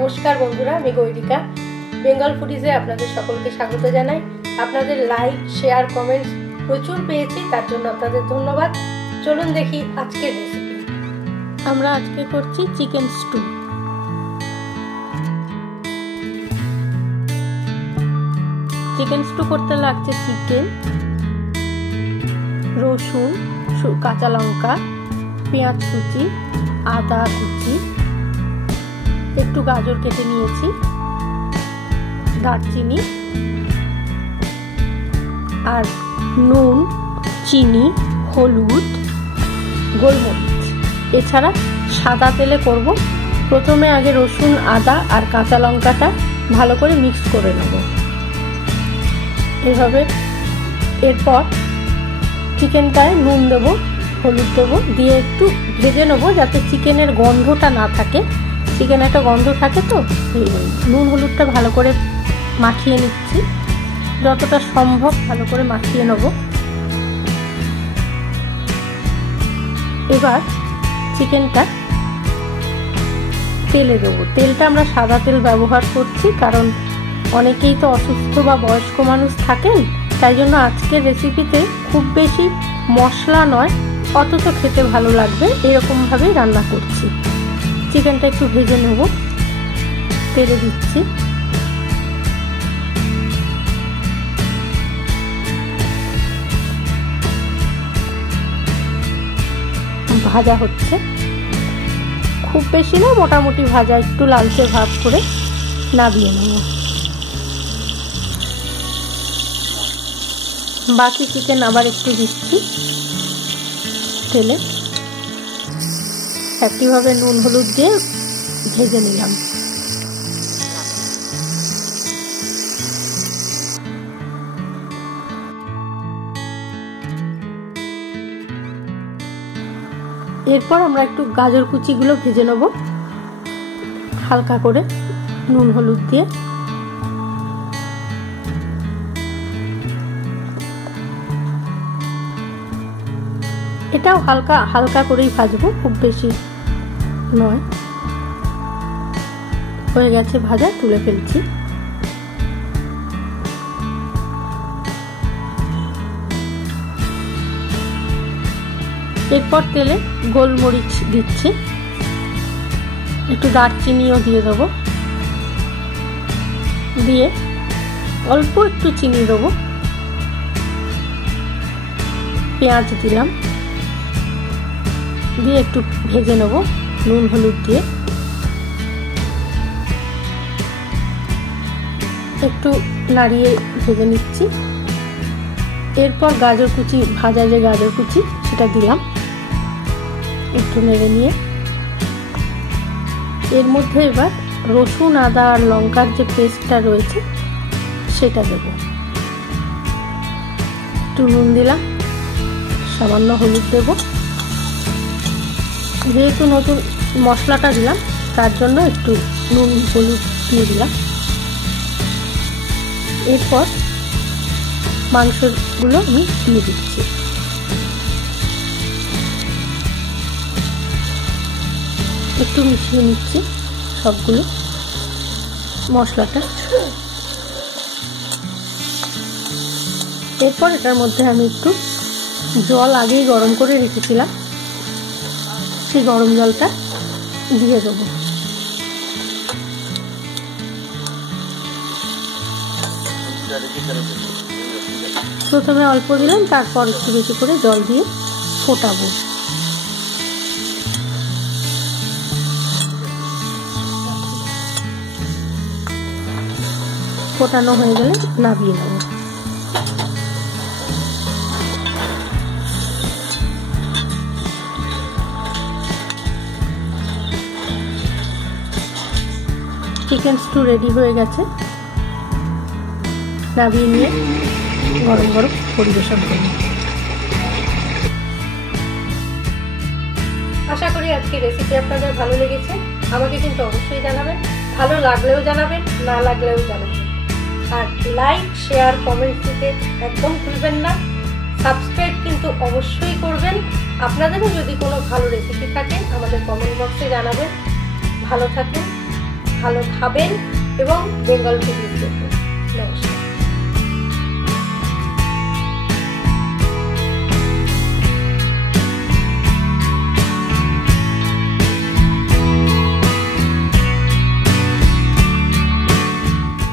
নমস্কার বন্ধুরা, আমি গৈরিকা। বেঙ্গল ফুডিজে আপনাদের সকলকে স্বাগত জানাই। আপনাদের লাইক, শেয়ার, কমেন্টস প্রচুর পেয়েছি, তার জন্য আপনাদের ধন্যবাদ। চলুন দেখি আজকের রেসিপি। আমরা আজকে করছি চিকেন স্টু। চিকেন স্টু করতে লাগছে চিকেন, রসুন, কাঁচা লঙ্কা, পেঁয়াজ কুচি, আদা কুচি, একটু গাজর কেটে নিয়েছি, দারচিনি আর নুন, চিনি, হলুদ, গোলমরিচ। এছাড়া সাদা তেলে করব। প্রথমে আগে রসুন, আদা আর কাঁচা লঙ্কাটা ভালো করে মিক্স করে নেব এভাবে। এরপর চিকেনটায় নুন দেবো, হলুদ দেবো, দিয়ে একটু ভেজে নেবো যাতে চিকেনের গন্ধটা না থাকে। চিকেন একটা গন্ধ থাকে, তো নুন হলুদটা ভালো করে মাখিয়ে নিচ্ছি, যতটা সম্ভব ভালো করে মাখিয়ে নেব। এবার চিকেনটা তেলে দেবো। তেলটা আমরা সাদা তেল ব্যবহার করছি, কারণ অনেকেই তো অসুস্থ বা বয়স্ক মানুষ থাকেন, তাই জন্য আজকের রেসিপিতে খুব বেশি মশলা নয়, অথচ খেতে ভালো লাগবে এরকমভাবেই রান্না করছি। চিকেনটা একটু ভেজে নেব, তেলে দিচ্ছি। ভাজা হচ্ছে, খুব বেশি না, মোটামুটি ভাজা, একটু লালচে ভাব করে নামিয়ে নেব। বাকি চিকেন আবার একটু দিচ্ছি তেলে, একইভাবে নুন হলুদ দিয়ে ভেজে নিলাম। এরপর আমরা একটু গাজর কুচিগুলো ভেজে নেব হালকা করে নুন হলুদ দিয়ে। এটাও হালকা হালকা করেই ভাজবো, খুব বেশি নয়। হয়ে গেছে ভাজা, তুলে ফেলছি। এরপর তেলে গোলমরিচ দিচ্ছি, একটু দারচিনিও দিয়ে দেবো, দিয়ে অল্প একটু চিনি দেবো, পেঁয়াজ দিলাম, দিয়ে একটু ভেজে নেব নুন হলুদ দিয়ে। একটু নাড়িয়ে ভেজে নিচ্ছি। এরপর গাজর কুচি, ভাজা যে গাজর কুচি সেটা দিলাম, একটু নেড়ে নিয়ে এর মধ্যে এবার রসুন, আদা আর লঙ্কার যে পেস্টটা রয়েছে সেটা দেব। একটু নুন দিলাম, সামান্য হলুদ দেব। যেহেতু নতুন মশলাটা দিলাম, তার জন্য একটু নুন হলুদ দিয়ে দিলাম। এরপর মাংসগুলো আমি দিয়ে দিচ্ছি। একটু মিশিয়ে নিচ্ছি সবগুলো মশলাটা। এরপর এটার মধ্যে আমি একটু জল আগেই গরম করে রেখেছিলাম, সেই গরম জলটা দিয়ে দেবো। প্রথমে অল্প দিলাম, তারপর একটু বেশি করে জল দিয়ে ফোটাবো। ফোটানো হয়ে গেলে নামিয়ে নেব। চিকেন স্টু রেডি হয়ে গেছে, নামিয়ে নিয়ে গরম গরম পরিবেশন করুন। আশা করি আজকের রেসিপি আপনাদের ভালো লেগেছে। আমাকে কিন্তু অবশ্যই জানাবেন, ভালো লাগলেও জানাবেন, না লাগলেও জানাবেন। আর লাইক, শেয়ার, কমেন্ট দিতে একদম ভুলবেন না। সাবস্ক্রাইব কিন্তু অবশ্যই করবেন। আপনাদেরও যদি কোনো ভালো রেসিপি থাকে আমাদের কমেন্ট বক্সে জানাবেন। ভালো থাকুন, ভালো খাবেন এবং বেঙ্গল টিভি দেখবেন। নমস্কার।